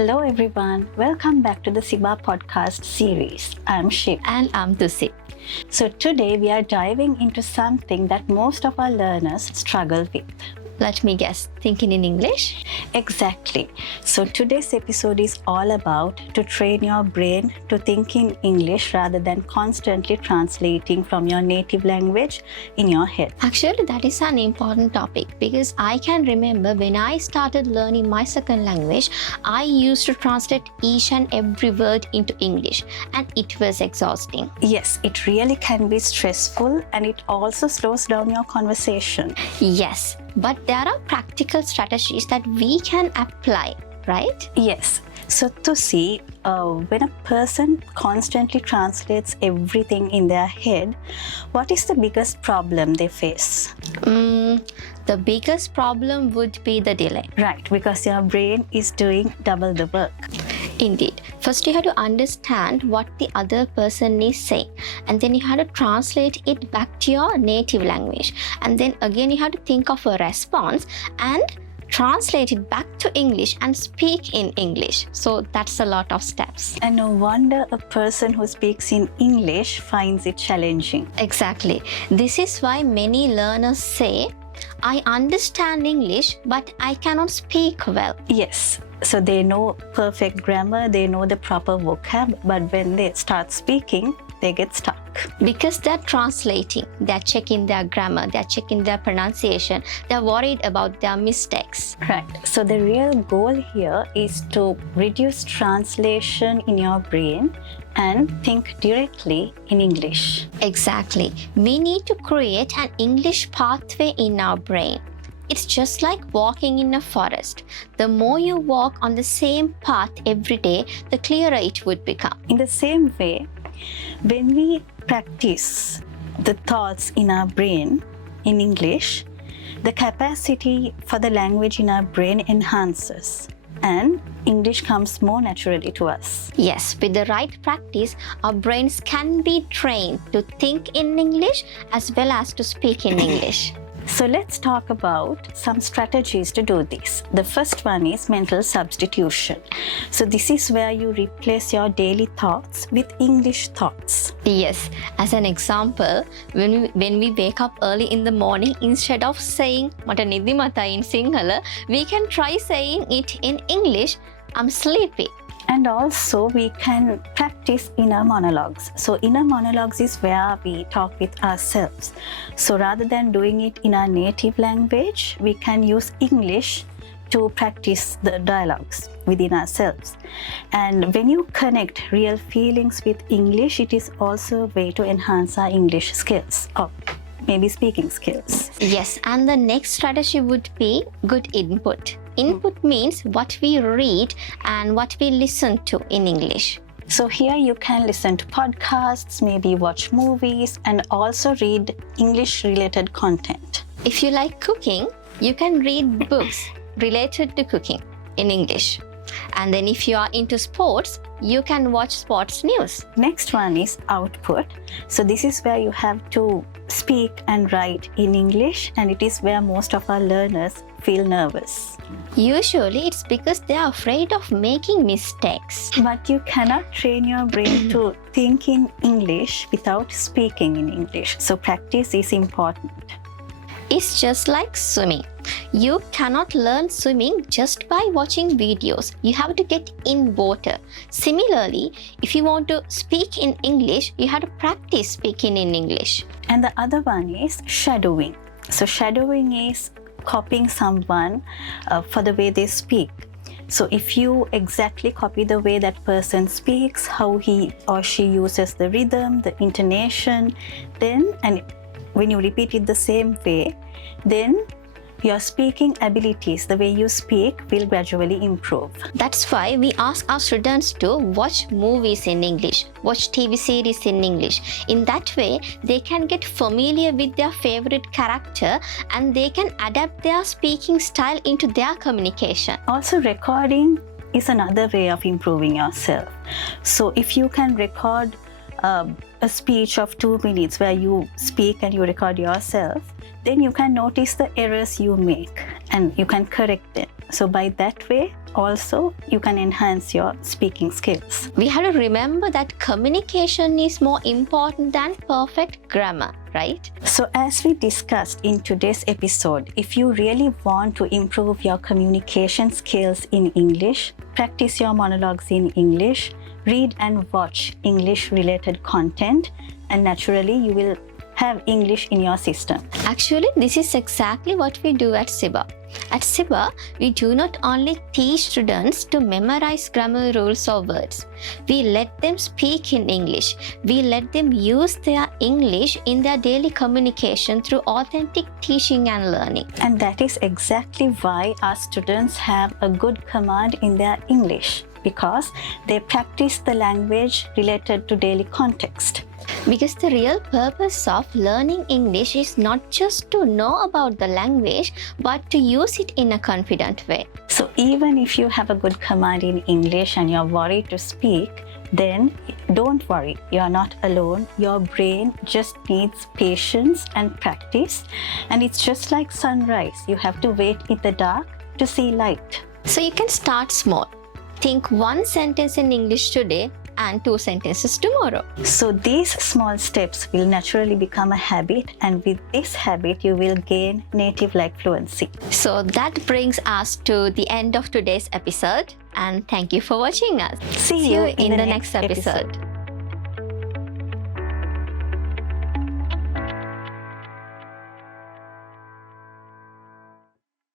Hello everyone, welcome back to the SIBA Podcast series. I'm Shiv. And I'm Thusi. So today we are diving into something that most of our learners struggle with. Let me guess, thinking in English? Exactly. So today's episode is all about to train your brain to think in English rather than constantly translating from your native language in your head. Actually, that is an important topic because I can remember when I started learning my second language, I used to translate each and every word into English, and it was exhausting. Yes, it really can be stressful, and it also slows down your conversation. Yes, but there are practical strategies that we can apply, right? Yes. So to see when a person constantly translates everything in their head, what is the biggest problem they face? The biggest problem would be the delay. Right, because your brain is doing double the work. Indeed. First, you have to understand what the other person is saying, and then you have to translate it back to your native language. And then again, you have to think of a response and translate it back to English and speak in English. So that's a lot of steps. And no wonder a person who speaks in English finds it challenging. Exactly. This is why many learners say, I understand English, but I cannot speak well. Yes. So they know perfect grammar, they know the proper vocab, but when they start speaking, they get stuck. Because they're translating, they're checking their grammar, they're checking their pronunciation, they're worried about their mistakes. Right. So the real goal here is to reduce translation in your brain and think directly in English. Exactly. We need to create an English pathway in our brain. It's just like walking in a forest. The more you walk on the same path every day, the clearer it would become. In the same way, when we practice the thoughts in our brain in English, the capacity for the language in our brain enhances and English comes more naturally to us. Yes, with the right practice, our brains can be trained to think in English as well as to speak in English. So let's talk about some strategies to do this. The first one is mental substitution. So this is where you replace your daily thoughts with English thoughts. Yes, as an example, when we wake up early in the morning, instead of saying "Mata nidimata" in Sinhala, we can try saying it in English, I'm sleepy. And also we can practice inner monologues. So inner monologues is where we talk with ourselves. So rather than doing it in our native language, we can use English to practice the dialogues within ourselves. And when you connect real feelings with English, it is also a way to enhance our English skills or maybe speaking skills. Yes, and the next strategy would be good input. Input means what we read and what we listen to in English. So here you can listen to podcasts, maybe watch movies, and also read English-related content. If you like cooking, you can read books related to cooking in English. And then if you are into sports, you can watch sports news. Next one is output. So this is where you have to speak and write in English, and it is where most of our learners feel nervous. Usually it's because they are afraid of making mistakes. But you cannot train your brain to think in English without speaking in English. So practice is important. It's just like swimming. You cannot learn swimming just by watching videos. You have to get in water. Similarly, if you want to speak in English, you have to practice speaking in English. And the other one is shadowing. So shadowing is copying someone for the way they speak. So if you exactly copy the way that person speaks, how he or she uses the rhythm, the intonation, then and when you repeat it the same way, then your speaking abilities, the way you speak, will gradually improve. That's why we ask our students to watch movies in English, watch TV series in English. In that way, they can get familiar with their favorite character and they can adapt their speaking style into their communication. Also, recording is another way of improving yourself. So if you can record a speech of 2 minutes where you speak and you record yourself, then you can notice the errors you make and you can correct them. So by that way, also you can enhance your speaking skills. We have to remember that communication is more important than perfect grammar, right? So as we discussed in today's episode, if you really want to improve your communication skills in English, practice your monologues in English, read and watch English related content, and naturally you will have English in your system. Actually, this is exactly what we do at SIBA. At SIBA, we do not only teach students to memorize grammar rules or words. We let them speak in English. We let them use their English in their daily communication through authentic teaching and learning. And that is exactly why our students have a good command in their English, because they practice the language related to daily context. Because the real purpose of learning English is not just to know about the language, but to use it in a confident way. So even if you have a good command in English and you're worried to speak, then don't worry, you're not alone. Your brain just needs patience and practice. And it's just like sunrise. You have to wait in the dark to see light. So you can start small. Think one sentence in English today and 2 sentences tomorrow. So these small steps will naturally become a habit, and with this habit you will gain native-like fluency. So that brings us to the end of today's episode, and thank you for watching us. See you in the next episode.